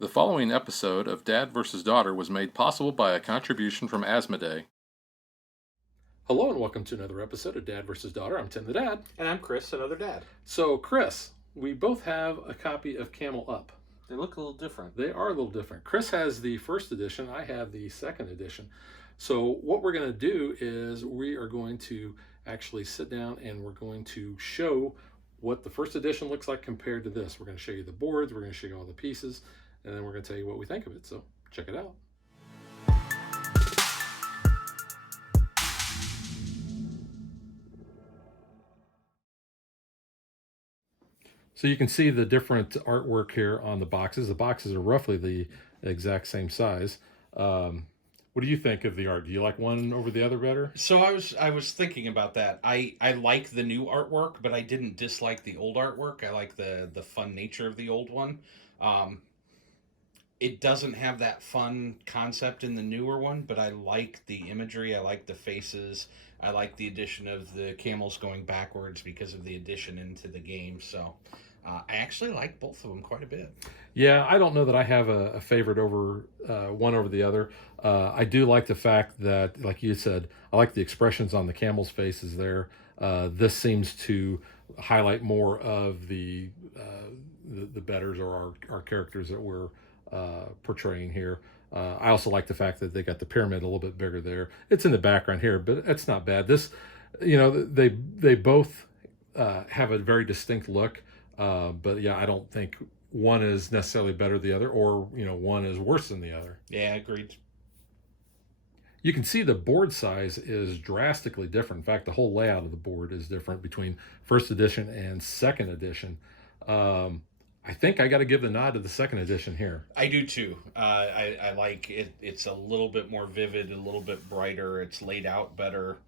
The following episode of Dad vs. Daughter was made possible by a contribution from Asmodee. Hello and welcome to another episode of Dad vs. Daughter. I'm Tim the Dad. And I'm Chris, another dad. So, Chris, we both have a copy of Camel Up. They look a little different. They are a little different. Chris has the first edition, I have the second edition. So, what we're going to do is we are going to actually sit down and we're going to show what the first edition looks like compared to this. We're going to show you the boards, we're going to show you all the pieces, and then we're going to tell you what we think of it. So, check it out. So you can see the different artwork here on the boxes. The boxes are roughly the exact same size. What do you think of the art? Do you like one over the other better? So I was thinking about that. I like the new artwork, but I didn't dislike the old artwork. I like the fun nature of the old one. It doesn't have that fun concept in the newer one, but I like the imagery. I like the faces. I like the addition of the camels going backwards because of the addition into the game. So I actually like both of them quite a bit. Yeah, I don't know that I have a favorite over one over the other. I do like the fact that, like you said, I like the expressions on the camels' faces there. This seems to highlight more of the betters or our characters that we're portraying here. I also like the fact that they got the pyramid a little bit bigger there. It's in the background here, but it's not bad. This, they both have a very distinct look. But yeah, I don't think one is necessarily better than the other, or one is worse than the other. Yeah, agreed. You can see the board size is drastically different. In fact, the whole layout of the board is different between first edition and second edition. I think I got to give the nod to the second edition here. I do too. I like it. It's a little bit more vivid, a little bit brighter. It's laid out better.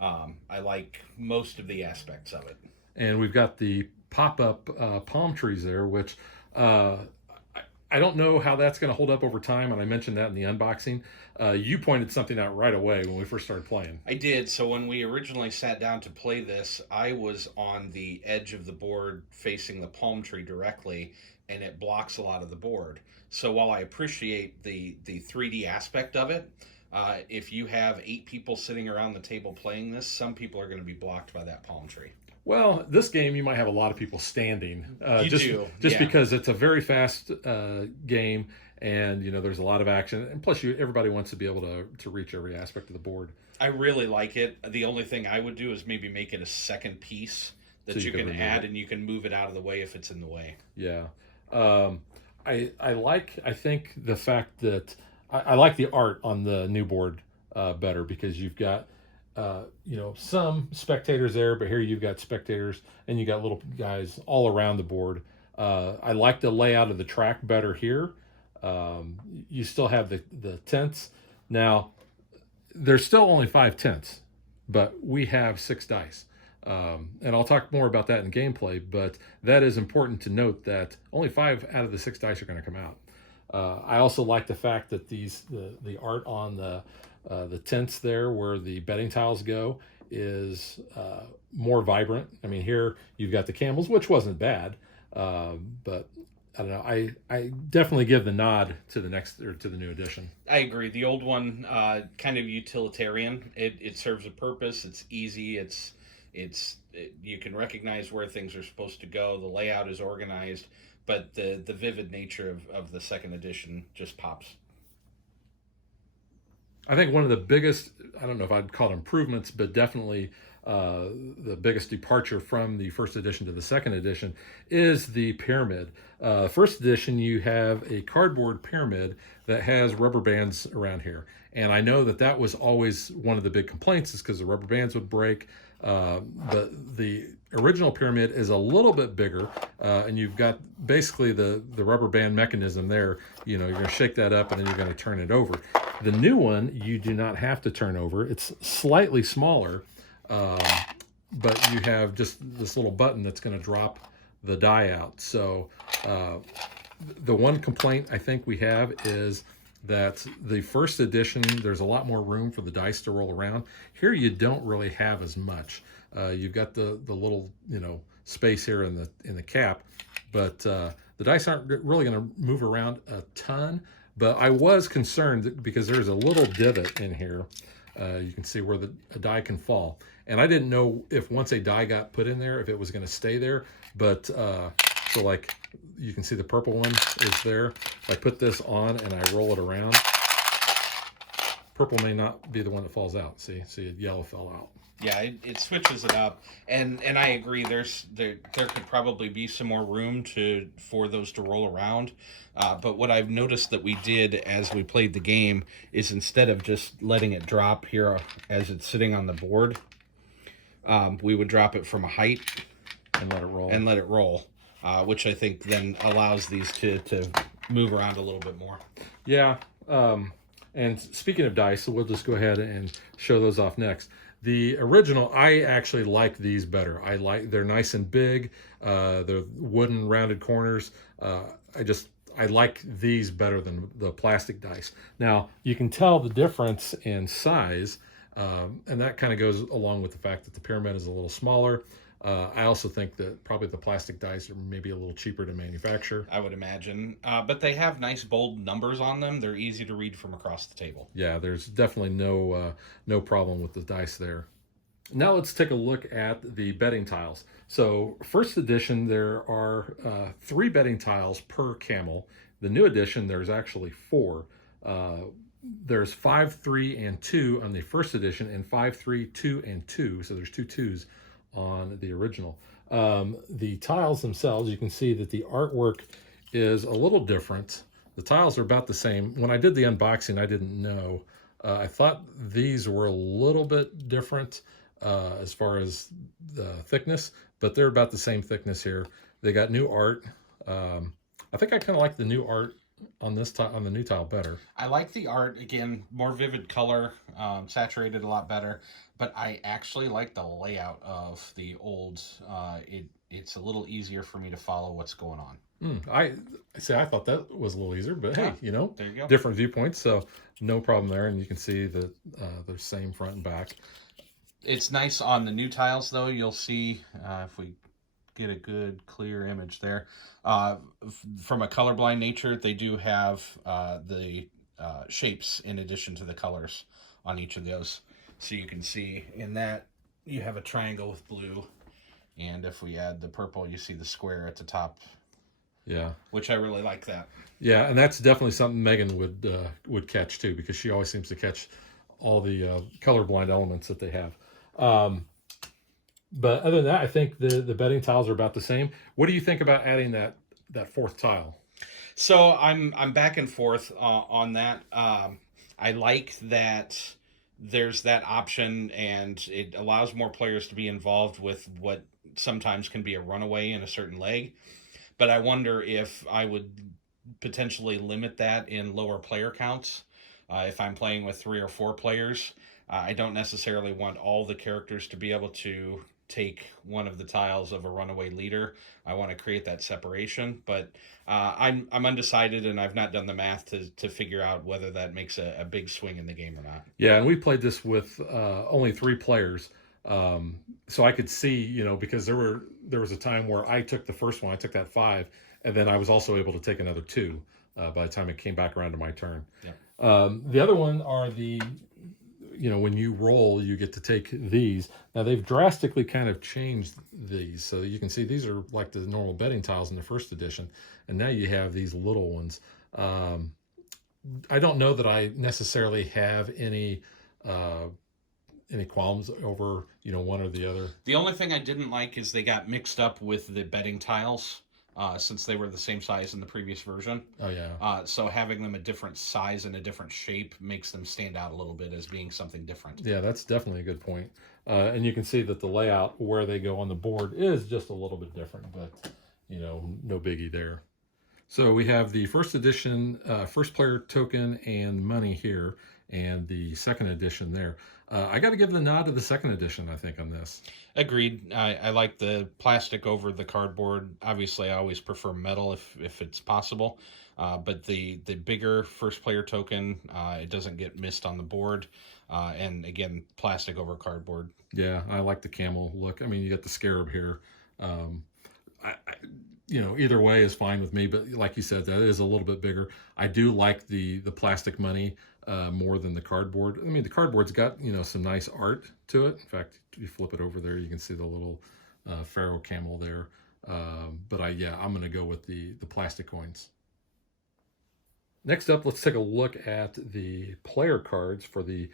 I like most of the aspects of it. And we've got the pop-up palm trees there, which I don't know how that's going to hold up over time, and I mentioned that in the unboxing. You pointed something out right away when we first started playing. I did. So when we originally sat down to play this, I was on the edge of the board facing the palm tree directly, and it blocks a lot of the board. So while I appreciate the 3D aspect of it, if you have 8 people sitting around the table playing this, some people are going to be blocked by that palm tree. Well, this game you might have a lot of people standing. Just yeah. because it's a very fast game, and there's a lot of action, and plus everybody wants to be able to reach every aspect of the board. I really like it. The only thing I would do is maybe make it a second piece that So you you can can remove add, it. and you can move it out of the way if it's in the way. Yeah, I think the fact that I like the art on the new board better, because you've got some spectators there, but here you've got spectators and you got little guys all around the board. I like the layout of the track better here. You still have the tents. Now, there's still only 5 tents, but we have 6 dice. And I'll talk more about that in gameplay, but that is important to note that only 5 out of the 6 dice are going to come out. I also like the fact that the art on the tents there where the bedding tiles go is more vibrant. I mean, here you've got the camels, which wasn't bad, but I don't know. I definitely give the nod to the new edition. I agree. The old one, kind of utilitarian. It serves a purpose. It's easy. You can recognize where things are supposed to go. The layout is organized, but the vivid nature of the second edition just pops. I think one of the biggest, I don't know if I'd call it improvements, but definitely the biggest departure from the first edition to the second edition is the pyramid. First edition, you have a cardboard pyramid that has rubber bands around here. And I know that was always one of the big complaints, is because the rubber bands would break. But the original pyramid is a little bit bigger, and you've got basically the rubber band mechanism there. You're going to shake that up and then you're going to turn it over. The new one, you do not have to turn over. It's slightly smaller, but you have just this little button that's going to drop the die out. So the one complaint I think we have is that the first edition, there's a lot more room for the dice to roll around. Here you don't really have as much. You've got the little space here in the cap, but the dice aren't really going to move around a ton. But I was concerned because there's a little divot in here. You can see where a die can fall. And I didn't know if once a die got put in there, if it was going to stay there. But so like you can see the purple one is there. If I put this on and I roll it around, purple may not be the one that falls out. See, yellow fell out. Yeah, it switches it up, and I agree. There could probably be some more room for those to roll around. But what I've noticed that we did as we played the game is instead of just letting it drop here as it's sitting on the board, we would drop it from a height And let it roll. Which I think then allows these to move around a little bit more. Yeah. And speaking of dice, so we'll just go ahead and show those off next. The original, I actually like these better. They're nice and big. They're wooden rounded corners. I like these better than the plastic dice. Now, you can tell the difference in size, and that kind of goes along with the fact that the pyramid is a little smaller. I also think that probably the plastic dice are maybe a little cheaper to manufacture. I would imagine. But they have nice bold numbers on them. They're easy to read from across the table. Yeah, there's definitely no problem with the dice there. Now let's take a look at the betting tiles. So first edition, there are 3 betting tiles per camel. The new edition, there's actually 4. There's 5, 3, and 2 on the first edition, and 5, 3, 2, and 2. So there's 2 2s on the original. The tiles themselves, you can see that the artwork is a little different. The tiles are about the same. When I did the unboxing, I didn't know. I thought these were a little bit different as far as the thickness, but they're about the same thickness here. They got new art. I think I kind of like the new art on this on the new tile better. I like the art, again, more vivid color, saturated a lot better, but I actually like the layout of the old. It's a little easier for me to follow what's going on. I thought that was a little easier, but hey, there you go. Different viewpoints, so no problem there. And you can see that they're same front and back. It's nice on the new tiles, though. You'll see if we get a good clear image there. From a colorblind nature, they do have the shapes in addition to the colors on each of those. So you can see in that you have a triangle with blue, and if we add the purple, you see the square at the top. Yeah, which I really like that. Yeah, and that's definitely something Megan would catch too, because she always seems to catch all the colorblind elements that they have. But other than that, I think the betting tiles are about the same. What do you think about adding that 4th tile? So I'm back and forth on that. I like that there's that option, and it allows more players to be involved with what sometimes can be a runaway in a certain leg. But I wonder if I would potentially limit that in lower player counts. If I'm playing with 3 or 4 players, I don't necessarily want all the characters to be able to take one of the tiles of a runaway leader. I want to create that separation, but I'm undecided, and I've not done the math to figure out whether that makes a big swing in the game or not. Yeah, and we played this with only 3 players, so I could see, because there was a time where I took the first one, I took that 5, and then I was also able to take another 2 by the time it came back around to my turn. Yeah. The other one are when you roll, you get to take these. Now, they've drastically kind of changed these. So you can see these are like the normal betting tiles in the first edition. And now you have these little ones. I don't know that I necessarily have any qualms over, one or the other. The only thing I didn't like is they got mixed up with the betting tiles. Since they were the same size in the previous version. Oh, yeah. So having them a different size and a different shape makes them stand out a little bit as being something different. Yeah, that's definitely a good point. And you can see that the layout where they go on the board is just a little bit different, but, no biggie there. So we have the first edition, first player token and money here, and the second edition there. I got to give the nod to the second edition, I think, on this. Agreed. I like the plastic over the cardboard. Obviously, I always prefer metal if it's possible. But the bigger first player token, it doesn't get missed on the board. And again, plastic over cardboard. Yeah, I like the camel look. I mean, you got the scarab here. either way is fine with me. But like you said, that is a little bit bigger. I do like the plastic money more than the cardboard. I mean, the cardboard's got some nice art to it. In fact, if you flip it over there, you can see the little pharaoh camel there. But I'm going to go with the plastic coins. Next up, let's take a look at the player cards for the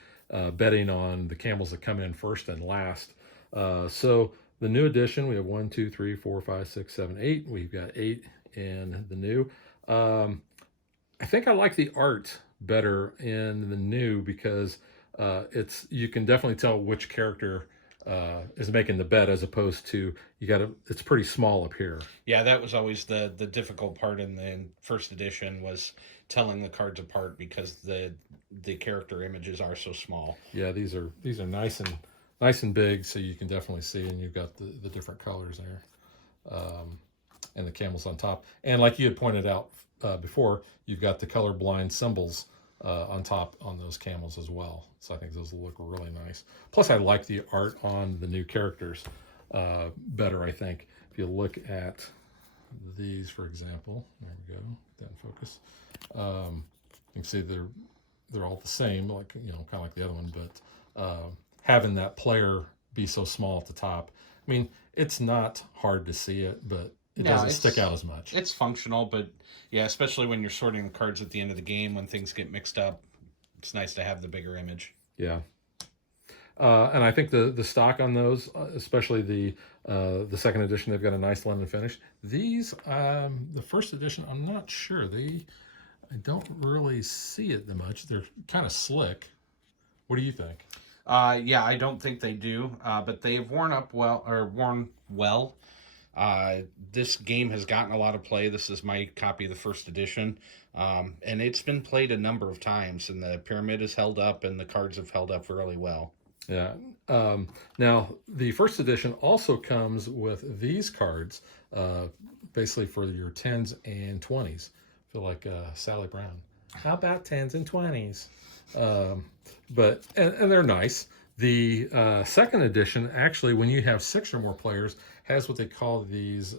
betting on the camels that come in first and last. So the new edition, we have 1, 2, 3, 4, 5, 6, 7, 8. We've got 8 in the new. I think I like the art better in the new because you can definitely tell which character is making the bet, as opposed to it's pretty small up here. Yeah, that was always the difficult part in the first edition, was telling the cards apart because the character images are so small. Yeah, these are nice and big, so you can definitely see, and you've got the different colors there, and the camels on top. And like you had pointed out before, you've got the colorblind symbols on top on those camels as well. So I think those look really nice. Plus, I like the art on the new characters better, I think. If you look at these, for example, there we go, that in focus. You can see they're all the same, like kind of like the other one, but having that player be so small at the top, I mean, it's not hard to see it, but it doesn't stick out as much. It's functional, but yeah, especially when you're sorting the cards at the end of the game, when things get mixed up, it's nice to have the bigger image. Yeah. And I think the stock on those, especially the second edition, they've got a nice linen finish. These, the first edition, I'm not sure. I don't really see it that much. They're kind of slick. What do you think? Yeah, I don't think they do, but they've worn well. This game has gotten a lot of play. This is my copy of the first edition, and it's been played a number of times, and the pyramid has held up, and the cards have held up really well. Yeah. Now, the first edition also comes with these cards, basically for your 10s and 20s. I feel like Sally Brown. How about 10s and 20s? But they're nice. The second edition, actually, when you have 6 or more players, has what they call these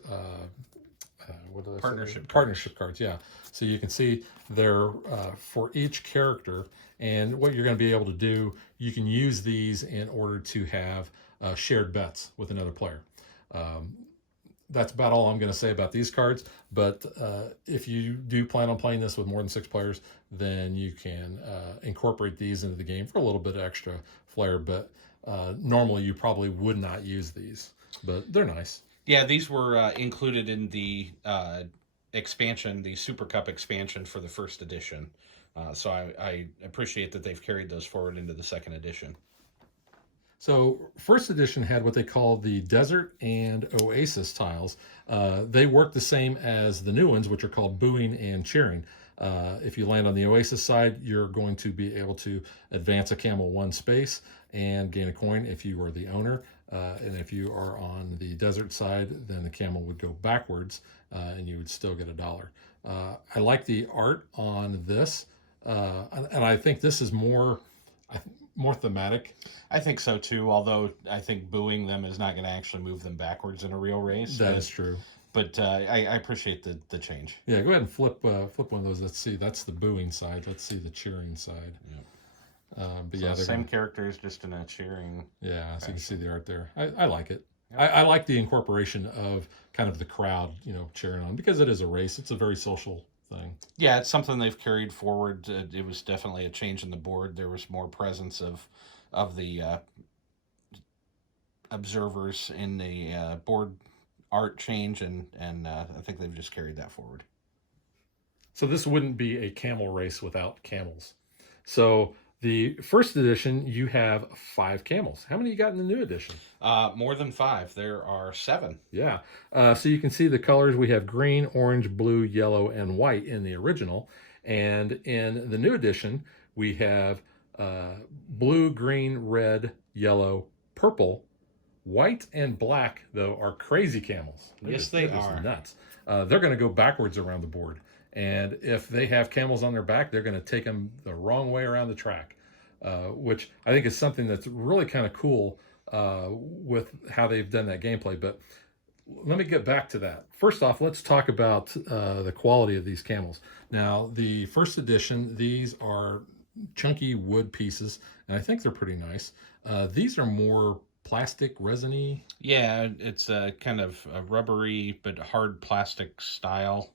partnership cards. Yeah, so you can see they're for each character, and what you're going to be able to do, you can use these in order to have shared bets with another player. That's about all I'm going to say about these cards. But if you do plan on playing this with more than 6 players, then you can incorporate these into the game for a little bit of extra flair. But normally you probably would not use these, but they're nice. Yeah, these were included in the expansion, the Super Cup expansion for the first edition. So I appreciate that they've carried those forward into the second edition. So first edition had what they call the Desert and Oasis tiles. They work the same as the new ones, which are called Booing and Cheering. If you land on the Oasis side, you're going to be able to advance a camel 1 space and gain a coin if you are the owner. And if you are on the desert side, then the camel would go backwards and you would still get $1. I like the art on this, and I think this is more thematic. I think so too, although I think booing them is not going to actually move them backwards in a real race. That is true. But I appreciate the change. Yeah, go ahead and flip one of those. Let's see. That's the booing side. Let's see the cheering side. Yeah. But so yeah, the same characters, just in a cheering. Yeah, so you can see the art there. I like it. Yeah. I like the incorporation of kind of the crowd, cheering on, because it is a race. It's a very social thing. Yeah, it's something they've carried forward. It was definitely a change in the board. There was more presence of the observers in the board art change, and I think they've just carried that forward. So this wouldn't be a camel race without camels. So the first edition, you have 5 camels. How many you got in the new edition? More than 5. There are 7. Yeah. So you can see the colors. We have green, orange, blue, yellow, and white in the original. And in the new edition, we have blue, green, red, yellow, purple. White and black, though, are crazy camels. Yes, they are. Nuts. They're going to go backwards around the board. And if they have camels on their back, they're going to take them the wrong way around the track, which I think is something that's really kind of cool with how they've done that gameplay. But let me get back to that. First off, let's talk about the quality of these camels. Now, the first edition, these are chunky wood pieces, and I think they're pretty nice. These are more plastic, resiny. Yeah, it's a kind of a rubbery but hard plastic style.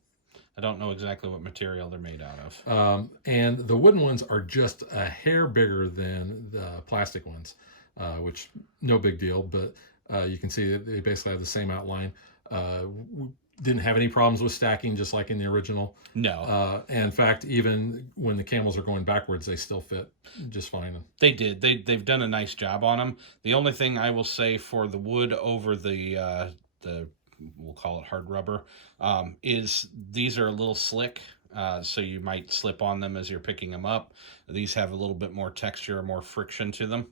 I don't know exactly what material they're made out of. And the wooden ones are just a hair bigger than the plastic ones, which no big deal, but you can see that they basically have the same outline. Didn't have any problems with stacking, just like in the original. No, And in fact, even when the camels are going backwards, they still fit just fine. they did. They've done a nice job on them. The only thing I will say for the wood over the we'll call it hard rubber, is these are a little slick. So you might slip on them as you're picking them up. These have a little bit more texture, more friction to them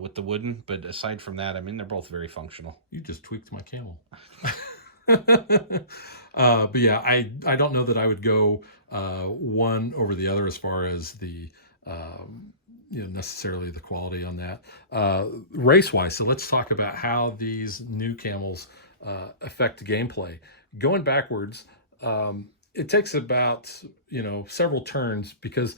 with the wooden. But aside from that, I mean, they're both very functional. You just tweaked my camel. But yeah, I don't know that I would go one over the other as far as the necessarily the quality on that race wise. So let's talk about how these new camels affect gameplay. Going backwards, it takes about several turns because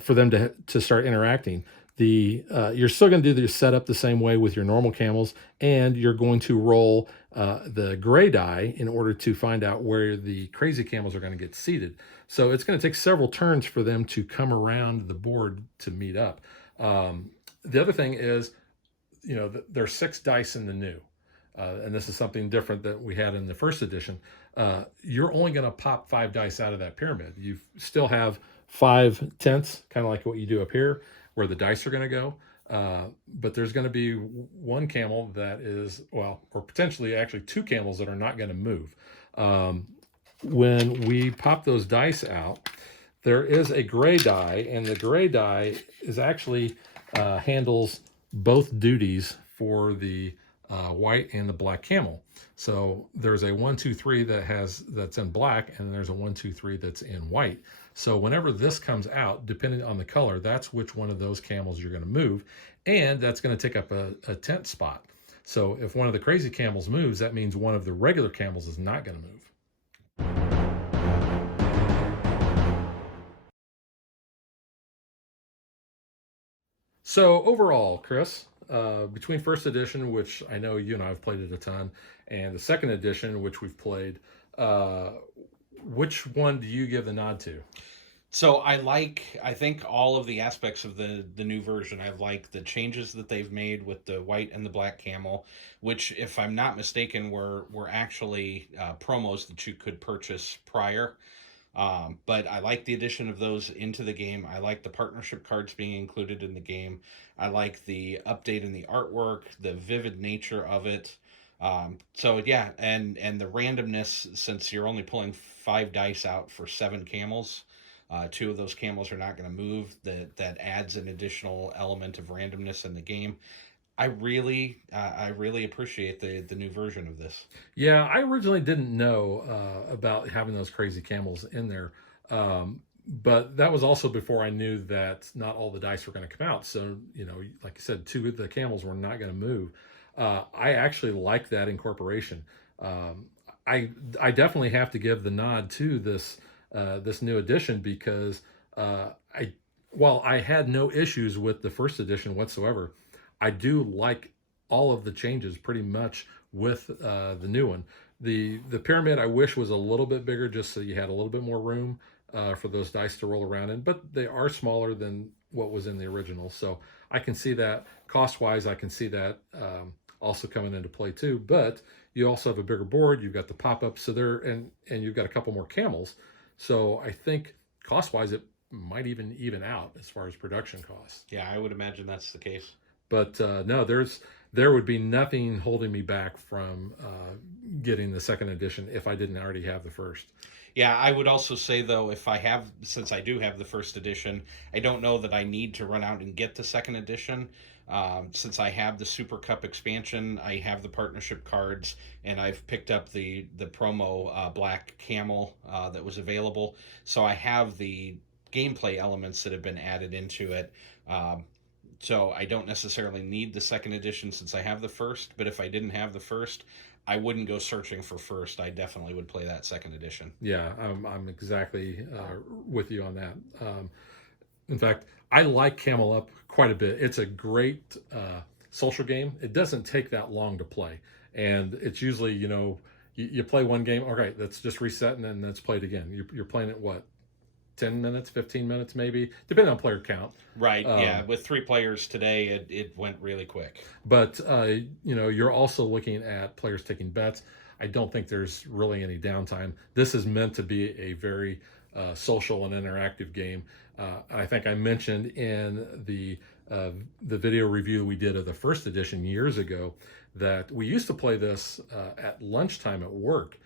for them to start interacting. You're still going to do the setup the same way with your normal camels, and you're going to roll the gray die in order to find out where the crazy camels are going to get seated. So it's going to take several turns for them to come around the board to meet up. The other thing is, there's 6 dice in the new, and this is something different that we had in the first edition. You're only going to pop 5 dice out of that pyramid. You still have 5 tenths, kind of like what you do up here, where the dice are going to go. But there's going to be one camel that is, or potentially actually 2 camels that are not going to move. When we pop those dice out, there is a gray die, and the gray die is actually handles both duties for the white and the black camel. So there's a 1, 2, 3 that's in black, and there's a 1, 2, 3 that's in white. So whenever this comes out, depending on the color, that's which one of those camels you're going to move, and that's going to take up a tent spot. So if one of the crazy camels moves, that means one of the regular camels is not going to move. So overall, Chris, between first edition, which I know you and I have played it a ton, and the second edition, which we've played, which one do you give the nod to? So I think all of the aspects of the new version. I like the changes that they've made with the white and the black camel, which, if I'm not mistaken, were actually promos that you could purchase prior. But I like the addition of those into the game. I like the partnership cards being included in the game. I like the update in the artwork, the vivid nature of it. So yeah, and the randomness, since you're only pulling 5 dice out for 7 camels. 2 of those camels are not going to move. That adds an additional element of randomness in the game. I really appreciate the new version of this. Yeah, I originally didn't know about having those crazy camels in there. But that was also before I knew that not all the dice were going to come out. So, like I said, 2 of the camels were not going to move. I actually like that incorporation. I definitely have to give the nod to this new edition because while I had no issues with the first edition whatsoever, I do like all of the changes pretty much with the new one. The pyramid I wish was a little bit bigger, just so you had a little bit more room for those dice to roll around in, but they are smaller than what was in the original. So I can see that cost-wise, I can see that also coming into play too. But you also have a bigger board, you've got the pop-up, so and you've got a couple more camels. So I think cost-wise, it might even out as far as production costs. Yeah, I would imagine that's the case. But no, there would be nothing holding me back from getting the second edition if I didn't already have the first. Yeah, I would also say, though, since I do have the first edition, I don't know that I need to run out and get the second edition. Since I have the Super Cup expansion, I have the partnership cards, and I've picked up the promo Black Camel that was available. So I have the gameplay elements that have been added into it. So I don't necessarily need the second edition since I have the first, but if I didn't have the first, I wouldn't go searching for first. I definitely would play that second edition. Yeah, I'm exactly with you on that. In fact, I like Camel Up quite a bit. It's a great social game. It doesn't take that long to play, and it's usually, you play one game. All right, let's just reset and then let's play it again. You're playing it what, 10 minutes, 15 minutes maybe, depending on player count. Right, yeah. With 3 players today, it went really quick. But, you're also looking at players taking bets. I don't think there's really any downtime. This is meant to be a very social and interactive game. I think I mentioned in the video review we did of the first edition years ago that we used to play this at lunchtime at work,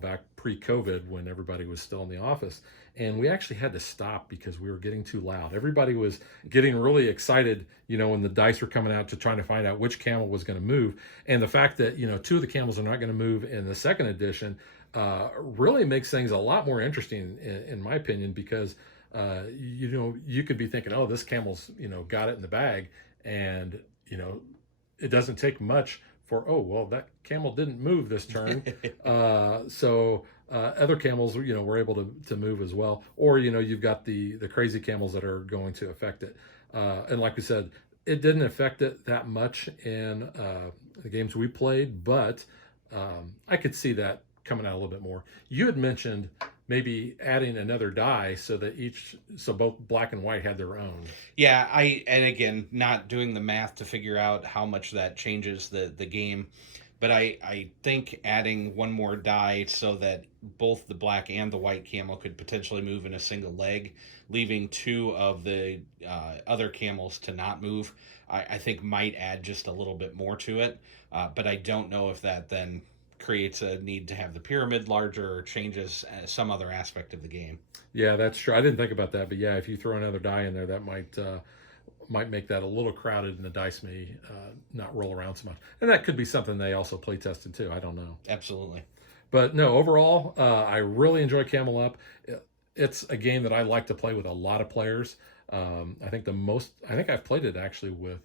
back pre-COVID when everybody was still in the office. And we actually had to stop because we were getting too loud. Everybody was getting really excited, when the dice were coming out to trying to find out which camel was going to move. And the fact that, 2 of the camels are not going to move in the second edition really makes things a lot more interesting, in my opinion, because, you could be thinking, oh, this camel's, got it in the bag. And, it doesn't take much for, oh, well, that camel didn't move this turn. So other camels, were able to move as well. Or, you've got the crazy camels that are going to affect it. And like we said, it didn't affect it that much in the games we played, but I could see that coming out a little bit more. You had mentioned maybe adding another die so that so both black and white had their own. Yeah, and again, not doing the math to figure out how much that changes the game, but I think adding one more die so that both the black and the white camel could potentially move in a single leg, leaving 2 of the other camels to not move, I think might add just a little bit more to it, but I don't know if that then creates a need to have the pyramid larger or changes some other aspect of the game. Yeah, that's true. I didn't think about that, but yeah, if you throw another die in there, that might make that a little crowded, and the dice may not roll around so much. And that could be something they also play tested too. I don't know. Absolutely. But no, overall, I really enjoy Camel Up. It's a game that I like to play with a lot of players. I think I've played it actually with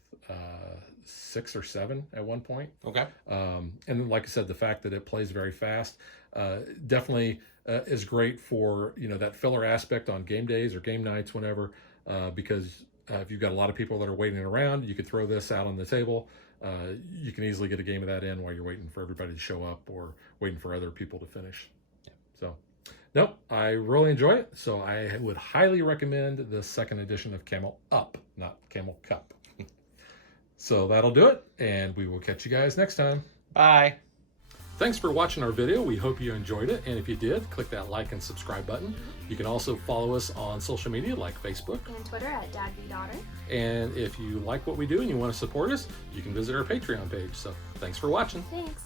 6 or 7 at one point. Okay. And like I said, the fact that it plays very fast definitely is great for, that filler aspect on game days or game nights, whenever, because if you've got a lot of people that are waiting around, you could throw this out on the table. You can easily get a game of that in while you're waiting for everybody to show up or waiting for other people to finish. Yeah. So, nope, I really enjoy it. So I would highly recommend the second edition of Camel Up, not Camel Cup. So that'll do it, and we will catch you guys next time. Bye. Thanks for watching our video. We hope you enjoyed it, and if you did, click that like and subscribe button. You can also follow us on social media like Facebook and Twitter at DadBeDaughter. And if you like what we do and you want to support us, you can visit our Patreon page. So thanks for watching. Thanks.